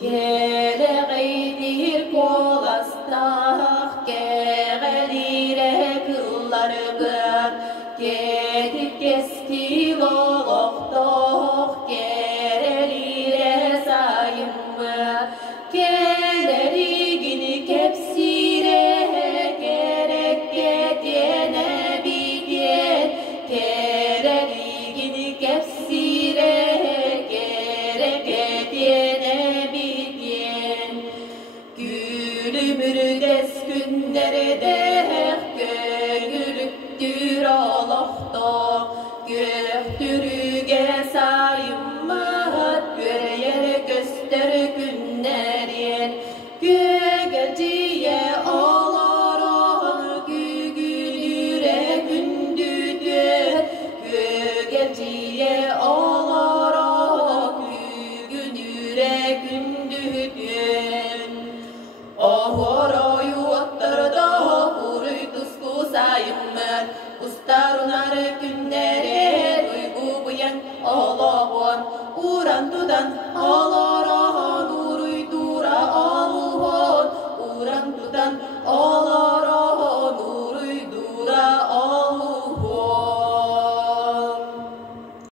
Kere gaydir kolastaq, kegelire kıllarıgın, ketip kesti loğuqtoq, kerelire sayımı, kelerigini kepsire, kerek ketene biten, kereligini kepsire, kerek ketene biten. Gülümürdes günlerde gögülüktür Allah'ta, göktürüge sayımmat, göreyer göster günlerin, gögeciye ağlaran, gügülüre gündüdür, gögeciye ağlaran, gügülüre gündüdür. Ahora yuvatlarda huruy tusku sayımmat, ustarunar günleri duygu buyan ağlavan, urantudan ağlaran, uruy dura ağlavan, urantudan ağlaran.